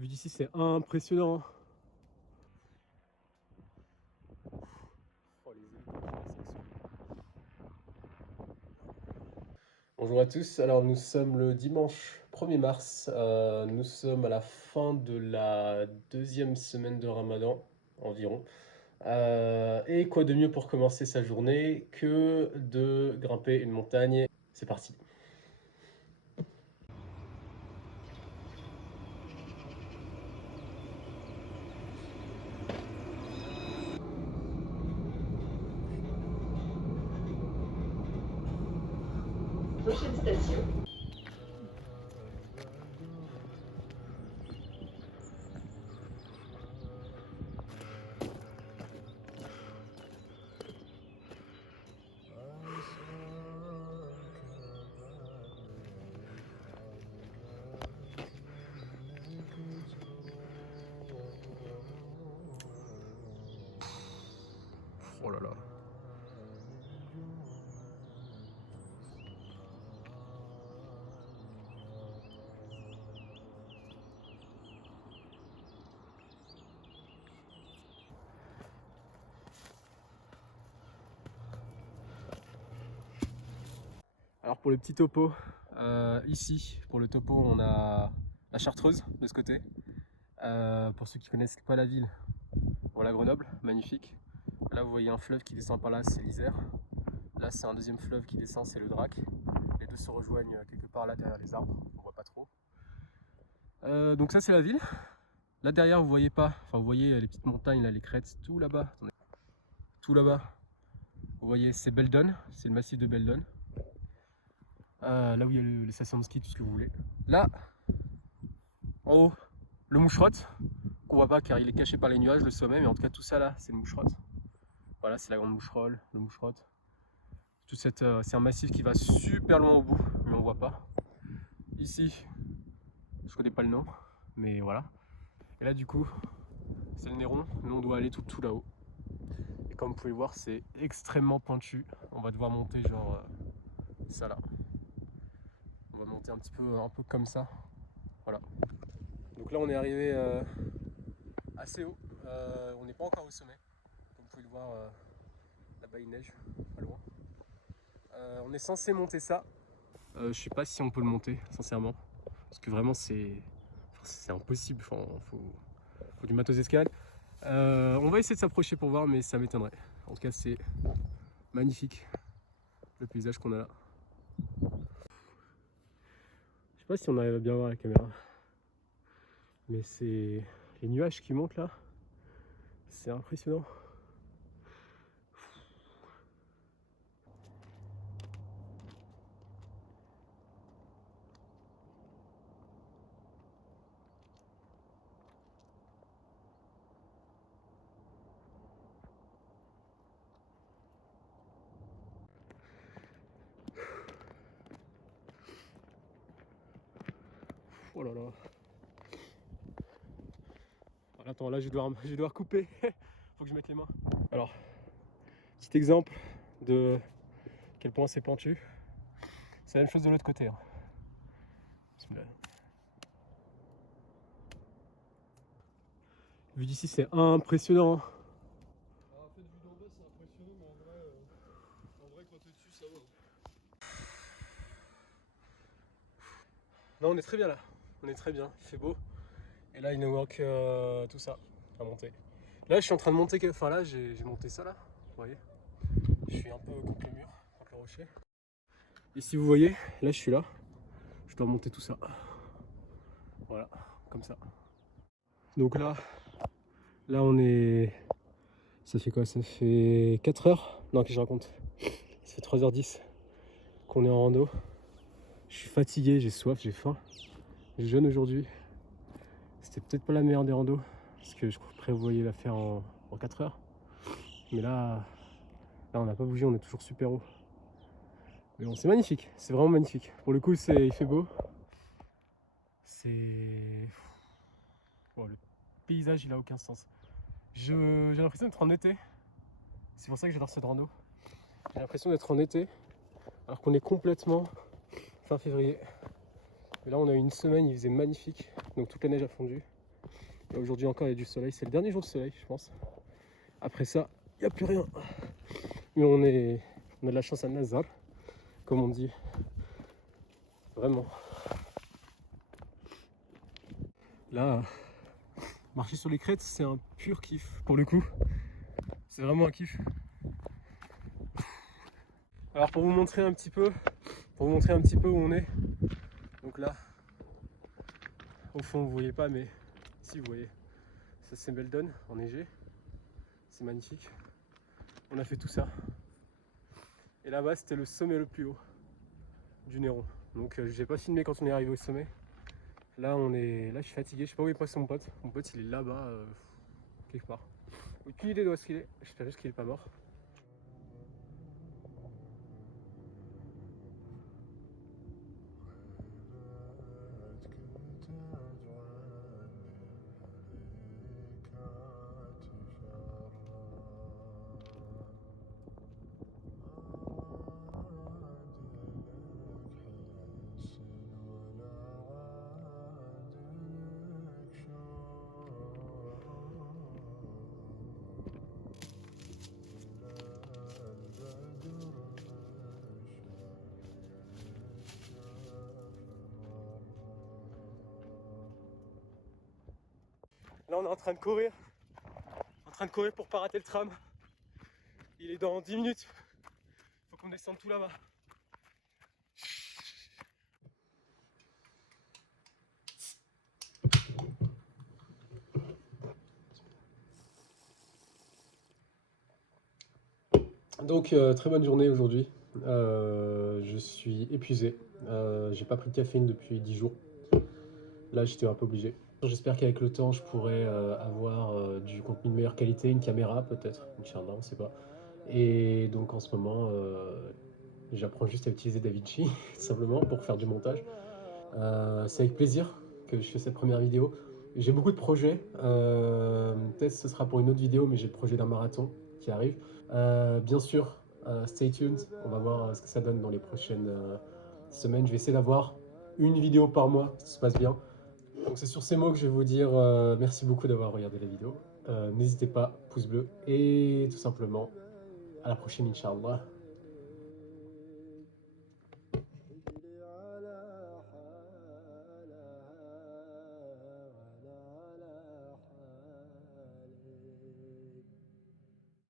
Vu d'ici, c'est impressionnant. Oh, les Bonjour à tous, alors nous sommes le dimanche 1er mars, nous sommes à la fin de la deuxième semaine de Ramadan environ. Et quoi de mieux pour commencer sa journée que de grimper une montagne. C'est parti. Prochaine station. Oh là là. Alors pour le petit topo, ici pour le topo on a la Chartreuse de ce côté. Pour ceux qui connaissent pas la ville, voilà Grenoble, magnifique. Là vous voyez un fleuve qui descend par là, c'est l'Isère. Là c'est un deuxième fleuve qui descend, c'est le Drac. Les deux se rejoignent quelque part là derrière les arbres, on voit pas trop. Donc ça c'est la ville. Là derrière vous voyez pas, enfin vous voyez les petites montagnes là, les crêtes, tout là-bas. Attendez. Tout là-bas, vous voyez c'est Beldon, c'est le massif de Beldon. Là où il y a les stations de ski, tout ce que vous voulez. Là, en haut, le Moucherotte, qu'on voit pas car il est caché par les nuages, le sommet, mais en tout cas tout ça là, c'est le Moucherotte. Voilà, c'est la grande Moucherolle, le Moucherotte. C'est un massif qui va super loin au bout, mais on voit pas. Ici, je connais pas le nom, mais voilà. Et là du coup, c'est le Néron, nous on doit aller tout là-haut. Et comme vous pouvez voir, c'est extrêmement pointu. On va devoir monter genre ça là. On va monter un peu comme ça. Voilà. Donc là on est arrivé assez haut. On n'est pas encore au sommet. Comme vous pouvez le voir, là-bas il neige, pas loin. On est censé monter ça. Je sais pas si on peut le monter, sincèrement. Parce que vraiment c'est impossible. Enfin, faut du matos escalade. On va essayer de s'approcher pour voir, mais ça m'étonnerait. En tout cas, c'est magnifique le paysage qu'on a là. Je sais pas si on arrive à bien voir la caméra, mais c'est les nuages qui montent là. C'est impressionnant. Oh là là. Attends, là je vais devoir couper. Faut que je mette les mains. Alors, petit exemple de quel point c'est pentu. C'est la même chose de l'autre côté. Hein. Vu d'ici, c'est impressionnant. Alors, en fait, vu d'en bas, c'est impressionnant, mais en vrai quand t'es dessus, ça va. Non, on est très bien là. On est très bien. Il fait beau. Et là, il nous manque tout ça à monter. Là, je suis en train de monter. Enfin, là, j'ai monté ça là. Vous voyez. Je suis un peu contre le mur, contre le rocher. Et si vous voyez, là, je suis là. Je dois monter tout ça. Voilà, comme ça. Donc là, on est. Ça fait quoi? Ça fait 4 heures? Non, que je raconte. Ça fait 3h10 qu'on est en rando. Je suis fatigué, j'ai soif, j'ai faim. Je jeûne aujourd'hui. C'était peut-être pas la meilleure des randos, parce que je prévoyais la faire en 4 heures. Mais là on n'a pas bougé, on est toujours super haut. Mais bon, c'est magnifique, c'est vraiment magnifique. Pour le coup, il fait beau. C'est. Oh, le paysage, il a aucun sens. J'ai l'impression d'être en été. C'est pour ça que j'adore cette rando. J'ai l'impression d'être en été, alors qu'on est complètement fin février. Et là, on a eu une semaine, il faisait magnifique, donc toute la neige a fondu. Et aujourd'hui encore, il y a du soleil. C'est le dernier jour de soleil, je pense. Après ça, il n'y a plus rien. Mais on a de la chance à Nazar, comme on dit. Vraiment. Là, marcher sur les crêtes, c'est un pur kiff. Pour le coup, c'est vraiment un kiff. Alors pour vous montrer un petit peu, où on est. Donc là, au fond, vous voyez pas, mais si vous voyez, ça c'est Meldon enneigé. C'est magnifique. On a fait tout ça. Et là-bas, c'était le sommet le plus haut du Néron. Donc j'ai pas filmé quand on est arrivé au sommet. Là, je suis fatigué. Je sais pas où est passé mon pote. Mon pote, il est là-bas, quelque part. Aucune idée d'où est-ce qu'il est. J'espère juste qu'il est pas mort. Là, on est en train de courir. Pour pas rater le tram. Il est dans 10 minutes. Faut qu'on descende tout là-bas. Donc, très bonne journée aujourd'hui. Je suis épuisé. J'ai pas pris de caféine depuis 10 jours. Là, j'étais un peu obligé. J'espère qu'avec le temps, je pourrai avoir du contenu de meilleure qualité, une caméra peut-être, Inch'Allah, on sait pas. Et donc en ce moment, j'apprends juste à utiliser DaVinci, simplement, pour faire du montage. C'est avec plaisir que je fais cette première vidéo. J'ai beaucoup de projets. Peut-être ce sera pour une autre vidéo, mais j'ai le projet d'un marathon qui arrive. Bien sûr, stay tuned. On va voir ce que ça donne dans les prochaines semaines. Je vais essayer d'avoir une vidéo par mois, si ça se passe bien. Donc c'est sur ces mots que je vais vous dire merci beaucoup d'avoir regardé la vidéo. N'hésitez pas, pouce bleu. Et tout simplement, à la prochaine, Inch'Allah.